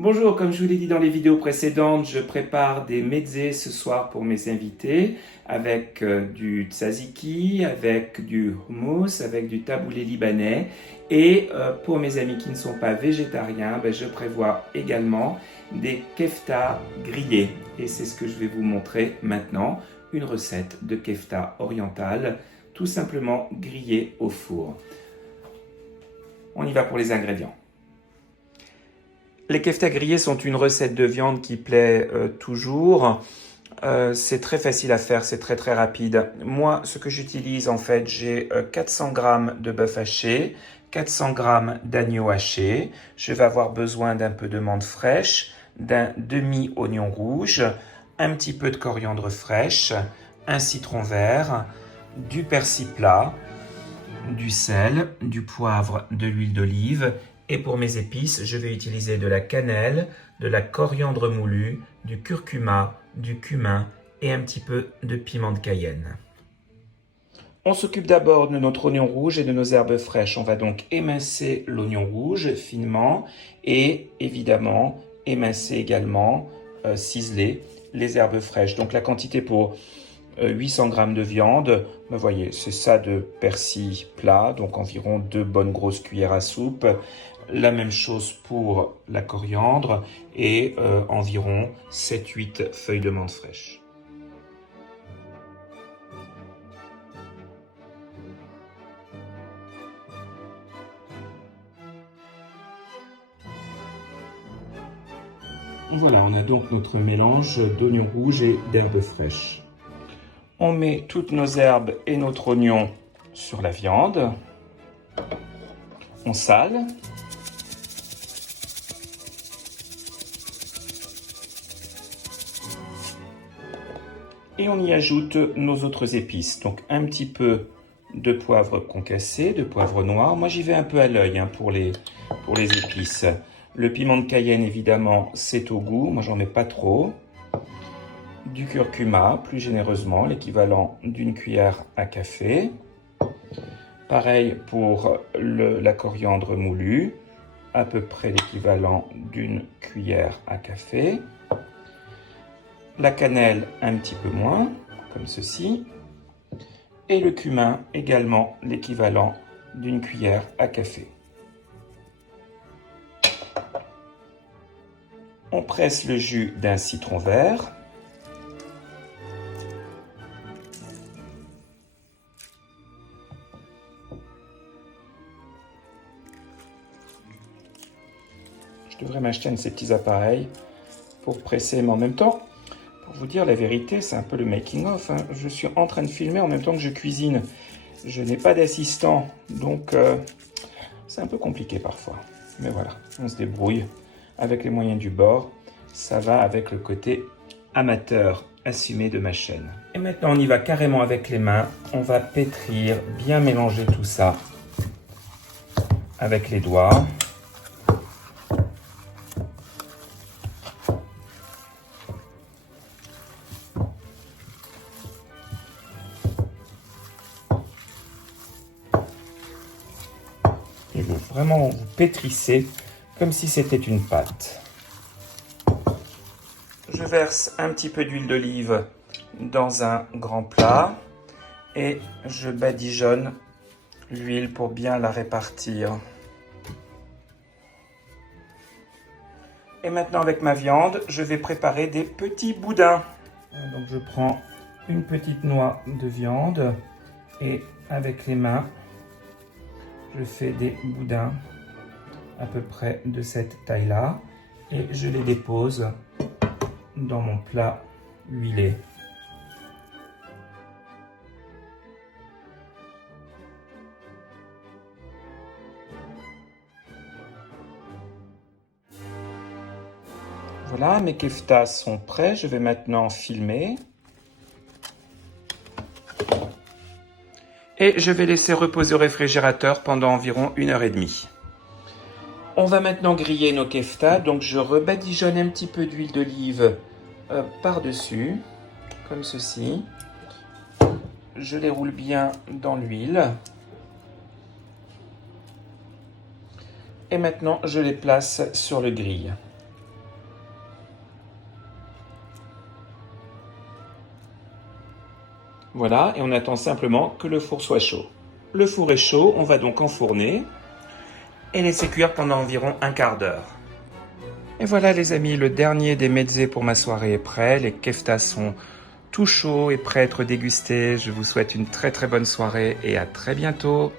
Bonjour, comme je vous l'ai dit dans les vidéos précédentes, je prépare des mezzés ce soir pour mes invités avec du tzatziki, avec du hummus, avec du taboulé libanais. Et pour mes amis qui ne sont pas végétariens, je prévois également des kefta grillés. Et c'est ce que je vais vous montrer maintenant, une recette de kefta orientale, tout simplement grillée au four. On y va pour les ingrédients. Les kefta grillés sont une recette de viande qui plaît toujours. C'est très facile à faire, c'est très rapide. Moi, ce que j'utilise en fait, j'ai 400 g de bœuf haché, 400 g d'agneau haché. Je vais avoir besoin d'un peu de menthe fraîche, d'un demi-oignon rouge, un petit peu de coriandre fraîche, un citron vert, du persil plat, du sel, du poivre, de l'huile d'olive. Et pour mes épices, je vais utiliser de la cannelle, de la coriandre moulue, du curcuma, du cumin et un petit peu de piment de Cayenne. On s'occupe d'abord de notre oignon rouge et de nos herbes fraîches. On va donc émincer l'oignon rouge finement et évidemment émincer également, ciseler les herbes fraîches. Donc la quantité pour 800 g de viande, vous voyez, c'est ça de persil plat, donc environ 2 bonnes grosses cuillères à soupe. La même chose pour la coriandre et environ 7-8 feuilles de menthe fraîche. Voilà, on a donc notre mélange d'oignons rouges et d'herbes fraîches. On met toutes nos herbes et notre oignon sur la viande. On sale. Et on y ajoute nos autres épices. Donc un petit peu de poivre concassé, de poivre noir. Moi j'y vais un peu à l'œil pour les épices. Le piment de Cayenne évidemment c'est au goût, moi j'en mets pas trop. Du curcuma plus généreusement, l'équivalent d'une cuillère à café. Pareil pour la coriandre moulue, à peu près l'équivalent d'une cuillère à café. La cannelle un petit peu moins, comme ceci. Et le cumin également l'équivalent d'une cuillère à café. On presse le jus d'un citron vert. Je devrais m'acheter un de ces petits appareils pour presser, mais en même temps, pour vous dire la vérité, c'est un peu le making-of. Je suis en train de filmer en même temps que je cuisine. Je n'ai pas d'assistant, donc c'est un peu compliqué parfois. Mais voilà, on se débrouille avec les moyens du bord. Ça va avec le côté amateur assumé de ma chaîne. Et maintenant, on y va carrément avec les mains. On va pétrir, bien mélanger tout ça avec les doigts. Et vous vraiment vous pétrissez comme si c'était une pâte. Je verse un petit peu d'huile d'olive dans un grand plat et je badigeonne l'huile pour bien la répartir. Et maintenant avec ma viande, je vais préparer des petits boudins. Donc je prends une petite noix de viande et avec les mains, je fais des boudins à peu près de cette taille-là et je les dépose dans mon plat huilé. Voilà, mes keftas sont prêts. Je vais maintenant filmer. Et je vais laisser reposer au réfrigérateur pendant environ 1h30. On va maintenant griller nos keftas. Donc je rebadigeonne un petit peu d'huile d'olive par-dessus, comme ceci. Je les roule bien dans l'huile. Et maintenant, je les place sur le grill. Voilà, et on attend simplement que le four soit chaud. Le four est chaud, on va donc enfourner et laisser cuire pendant environ un quart d'heure. Et voilà les amis, le dernier des mezzés pour ma soirée est prêt. Les keftas sont tout chauds et prêts à être dégustés. Je vous souhaite une très très bonne soirée et à très bientôt.